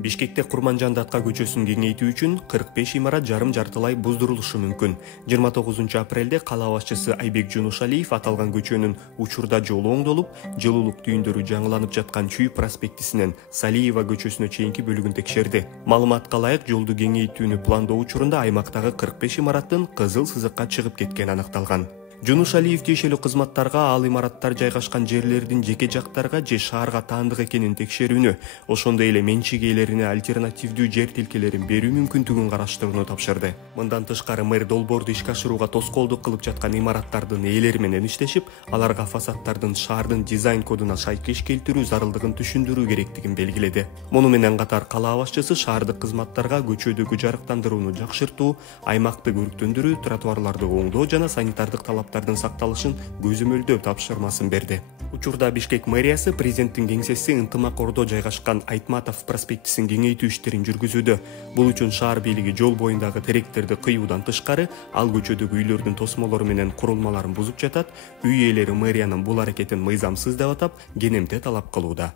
Бишкекте Курманжан Датка көчөсүн кеңейтүү үчүн 45 имарат жарым-жартылай буздурулушу мүмкүн. 29 апрелде кала башчысы Айбек Жунушалиев аталган көчөнүн учурда жолу оңдолуп, жылуулук түйүндөрү жаңыланып жаткан Чүй проспектисинен Салиева көчөсүнө чейинки бөлүгүн текшерди. Маалыматка ылайык, жолду кеңейтүүнү пландоо учурунда аймактагы 45 имараттын кызыл сызыкка чыгып кеткени аныкталган. Жунушалиев тиешелүү кызматтарга ал имараттар жайгашкан жерлердин жеке жактарга же шаарга таандык экенин текшерүүнү, ошондой эле менчик ээлерине альтернативдүү жер тилкелерин берүү мүмкүндүгүн караштырууну тапшырды. Мындан тышкары мэр долбоорду ишке ашырууга тоскоолдук кылып жаткан имараттардын ээлери менен иштешип, аларга фасадтардын шаардын дизайн кодуна шайкеш келтирүү зарылдыгын түшүндүрүү керектигин белгиледи. Муну менен катар кала башчысы шаардык кызматтарга көчөдөгү жарыктандырууну жакшыртуу, аймакты көрктөндүрүү, тротуарларды оңдоо жана санитардык талаптардын сакталышын көзөмөлдөө тапшырмасын берди. Учурда Бишкек мэриясы президенттин кеңсеси ынтымак ордо жайгашкан Айтматов проспектисин кеңейтүү иштерин жүргүзүүдө. Бул үчүн шаар бийлиги жол боюндагы теректерди кыюудан тышкары, ал көчөдөгү үйлөрдүн тосмолору менен курулмаларын бузуп жатат. Үй ээлери мэриянын бул аракетин мыйзамсыз деп атап, кенемте талап кылууда.